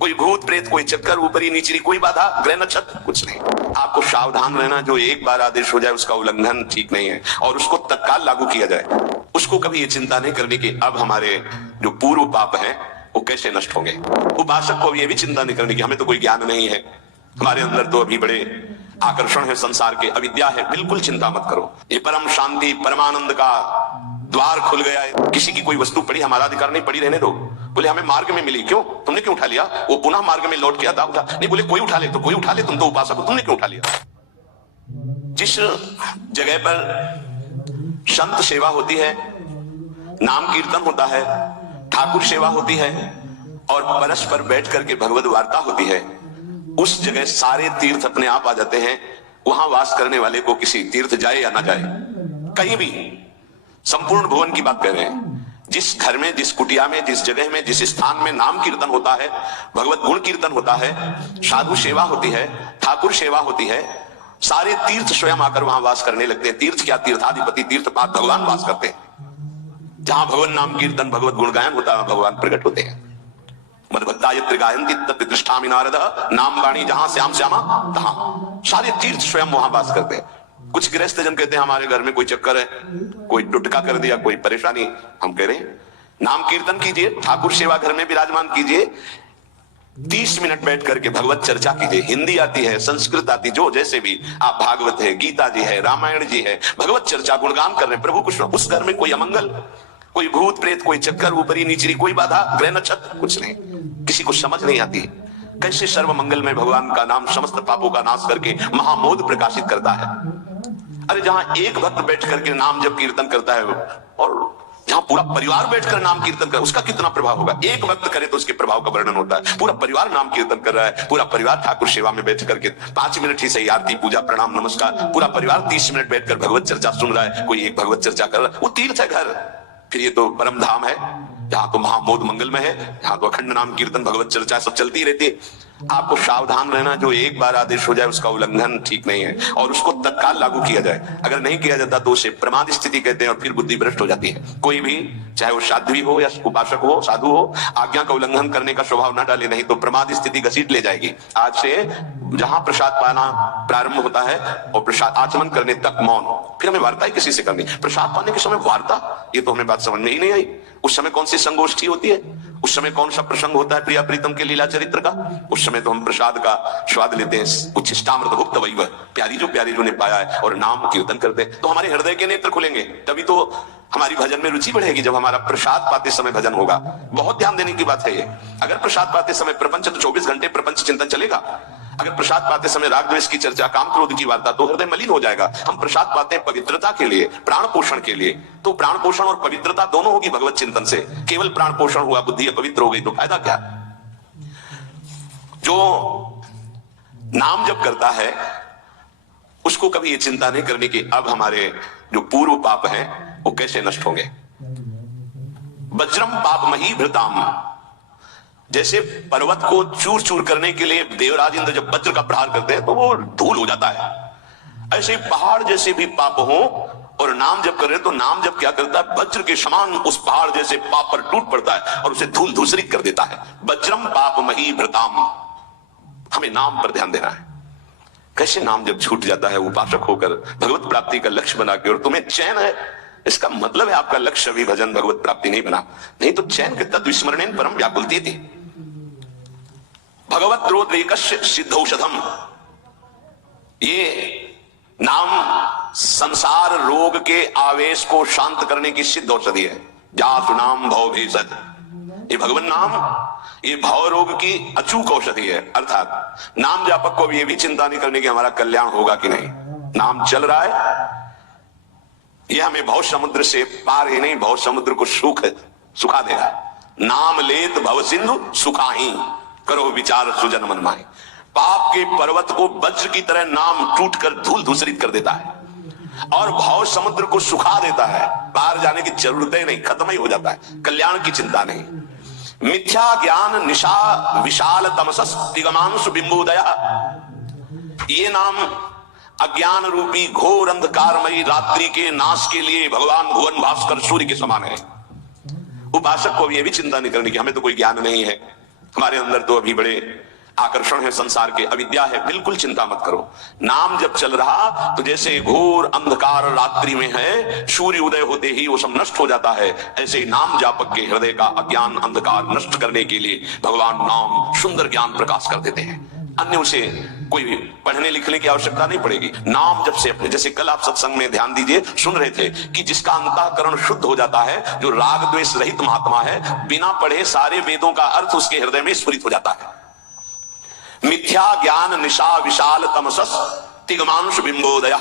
कोई भूत प्रेत, कोई चक्कर, ऊपरी नीचरी, कोई बाधा, ग्रह नक्षत्र, कुछ नहीं। आपको सावधान रहना, जो एक बार आदेश हो जाए उसका उल्लंघन ठीक नहीं है और उसको तत्काल लागू किया जाए। उसको कभी ये चिंता नहीं करनी कि अब हमारे जो पूर्व पाप हैं वो कैसे नष्ट होंगे। उपासक को ये भी चिंता नहीं करनी कि हमें तो कोई ज्ञान नहीं है, हमारे अंदर तो अभी बड़े आकर्षण है संसार के, अविद्या है। बिल्कुल चिंता मत करो, ये परम शांति परमानंद का द्वार खुल गया है। किसी की कोई वस्तु पड़ी, हमारा अधिकार नहीं, पड़ी रहने दो। बोले हमें मार्ग में मिली, क्यों, तुमने क्यों उठा लिया? वो पुनः मार्ग में लौट के आता, उठा नहीं। बोले कोई उठा ले तो कोई उठा ले, तुम तो उपासक हो, तुमने क्यों उठा लिया? जिस जगह पर संत सेवा होती है, नाम कीर्तन होता है, ठाकुर सेवा होती है और परस्पर बैठ करके भगवत वार्ता होती है, उस जगह सारे तीर्थ अपने आप आ जाते हैं। वहां वास करने वाले को किसी तीर्थ जाए या ना जाए, कहीं भी, संपूर्ण भुवन की बात कर रहे हैं, जिस घर में, जिस कुटिया में, जिस जगह में, जिस स्थान में नाम कीर्तन होता है, भगवत गुण कीर्तन होता है, साधु सेवा होती है, ठाकुर सेवा होती है, सारे तीर्थ स्वयं आकर वहां वास करने लगते हैं। तीर्थ क्या, तीर्थाधिपति, तीर्थपाद भगवान वास करते हैं। जहां भगवान नाम कीर्तन, भगवत गुण गायन होता है, भगवान प्रकट होते हैं। मदभक्ता यत्र गायन्ति तत्र तिष्ठामि नारद, नाम वाणी जहां श्याम श्यामा तहां। सारे तीर्थ स्वयं वहां वास करते हैं। कुछ गृहस्थ जन कहते हैं हमारे घर में कोई चक्कर है, कोई टुटका कर दिया, कोई परेशानी। हम कह रहे हैं नाम कीर्तन कीजिए, ठाकुर सेवा घर में विराजमान कीजिए, 30 मिनट बैठ करके भगवत चर्चा कीजिए। हिंदी आती है, संस्कृत आती, जो जैसे भी आप, भागवत है, गीता जी है, रामायण जी है, भगवत चर्चा गुणगान कर रहे हैं, प्रभु कुछ। उस घर में कोई अमंगल, कोई भूत प्रेत, कोई चक्कर, ऊपरी नीचरी, कोई बाधा, ग्रह नक्षत्र, कुछ नहीं। किसी को समझ नहीं आती कैसे सर्व मंगल में भगवान का नाम समस्त पापों का नाश करके महामोद प्रकाशित करता है। अरे जहां एक भक्त बैठ करके नाम जब कीर्तन करता है और जहां पूरा परिवार बैठकर नाम कीर्तन कर, उसका कितना प्रभाव होगा। एक भक्त करे तो उसके प्रभाव का वर्णन होता है। पूरा परिवार नाम कीर्तन कर रहा है, पूरा परिवार ठाकुर सेवा में बैठ करके 5 मिनट ही सही, आरती पूजा प्रणाम नमस्कार, पूरा परिवार 30 मिनट बैठकर भगवत चर्चा सुन रहा है, कोई एक भगवत चर्चा कर रहा है, वो तीर्थ है घर। फिर ये तो परम धाम है, जहां तो महामोद मंगल में है, जहां तो अखंड नाम कीर्तन भगवत चर्चा सब चलती रहती है। आपको सावधान रहना, जो एक बार आदेश हो जाए उसका उल्लंघन ठीक नहीं है और उसको तत्काल लागू किया जाए। अगर नहीं किया जाता तो उसे प्रमाद स्थिति कहते हैं और फिर बुद्धि भ्रष्ट हो जाती है। कोई भी, चाहे वो साध्वी हो या उपासक हो, साधु हो, आज्ञा का उल्लंघन करने का स्वभाव न डाले, नहीं तो प्रमाद स्थिति घसीट ले जाएगी। आज से जहां प्रसाद पाना प्रारंभ होता है और प्रसाद आचमन करने तक मौन, फिर हमें वार्ता ही किसी से करनी। प्रसाद पाने के समय वार्ता, ये तो हमें बात समझ में ही नहीं आई। उस समय कौन सी संगोष्ठी होती है, उस समय कौन सा प्रसंग होता है प्रिया प्रीतम के लीला चरित्र का, उस समय तो हम प्रसाद का स्वाद लेते हैं। उच्छिष्टामृत भुक्त वैव, प्यारी जो ने पाया है, और नाम कीर्तन करते हैं तो हमारे हृदय के नेत्र खुलेंगे। तभी तो हमारी भजन में रुचि बढ़ेगी, जब हमारा प्रसाद पाते समय भजन होगा। बहुत ध्यान देने की बात है ये। अगर प्रसाद पाते समय प्रपंच, तो 24 घंटे प्रपंच चिंतन चलेगा। अगर प्रसाद पाते समय राग द्वेष की चर्चा, काम क्रोध की वार्ता, तो हृदय मलिन हो जाएगा। हम प्रसाद पाते हैं पवित्रता के लिए, प्राण पोषण के लिए, तो प्राण पोषण और पवित्रता दोनों होगी भगवत चिंतन से। केवल प्राण पोषण हुआ, बुद्धि अपवित्र हो गई तो फायदा क्या। जो नाम जप करता है उसको कभी ये चिंता नहीं करनी कि अब हमारे जो पूर्व पाप हैं वो कैसे नष्ट होंगे। वज्रम पाप मही भृताम, जैसे पर्वत को चूर चूर करने के लिए देवराज इंद्र जब वज्र का प्रहार करते हैं तो वो धूल हो जाता है, ऐसे पहाड़ जैसे भी पाप हो और नाम जब कर रहे तो नाम जब क्या करता है, वज्र के समान उस पहाड़ जैसे पाप पर टूट पड़ता है और उसे धूल धूसरित कर देता है। वज्रम पाप मही भृताम, हमें नाम पर ध्यान देना है। कैसे नाम जब छूट जाता है उपासक होकर भगवत प्राप्ति का लक्ष्य बना के, और तुम्हें चैन है, इसका मतलब है आपका लक्ष्य भी भजन भगवत प्राप्ति नहीं बना। नहीं तो चैन के तत्व स्मरणेन परम व्याकुलती थी। भगवत रोद्रेकस्य सिद्धौषधम, ये नाम संसार रोग के आवेश को शांत करने की सिद्ध औषधि है। जासु नाम भव भेषज, ये भगवान नाम, ये भाव रोग की अचूक औषधि है। अर्थात नाम जापक को भी ये भी चिंता नहीं करने की हमारा कल्याण होगा कि नहीं। नाम चल रहा है, ये हमें भव समुद्र से पार ही नहीं, भव समुद्र को सुखा देगा। नाम लेत भव सिंधु सुखाही, करो विचार सुजन मन माही। पाप के पर्वत को वज्र की तरह नाम टूट कर धूल धूसरित कर देता है और भव समुद्र को सुखा देता है। पार जाने की जरूरत ही नहीं, खत्म ही हो जाता है, कल्याण की चिंता नहीं। मिथ्या ज्ञान निशा विशाल तमसस दिगमांशु बिंबोदया, ये नाम अज्ञान रूपी घोर अंधकारमयी रात्रि के नाश के लिए भगवान भुवन भास्कर सूर्य के समान है। उपासक को भी ये भी चिंता नहीं करनी कि हमें तो कोई ज्ञान नहीं है, हमारे अंदर तो अभी बड़े आकर्षण है संसार के, अविद्या है, बिल्कुल चिंता मत करो। नाम जब चल रहा तो जैसे घोर अंधकार रात्रि में है, सूर्य उदय होते ही वो सब नष्ट हो जाता है, ऐसे ही नाम जापक के हृदय का अज्ञान अंधकार नष्ट करने के लिए भगवान नाम सुंदर ज्ञान प्रकाश कर देते हैं। अन्य उसे कोई पढ़ने लिखने की आवश्यकता नहीं पड़ेगी। नाम जब से अपने, जैसे कल आप सत्संग में ध्यान दीजिए, सुन रहे थे कि जिसका अंतःकरण शुद्ध हो जाता है, जो राग द्वेष रहित महात्मा है, बिना पढ़े सारे वेदों का अर्थ उसके हृदय में स्फुरित हो जाता है। मिथ्या ज्ञान निशा विशाल तमसस तिगमांश बिंबोदय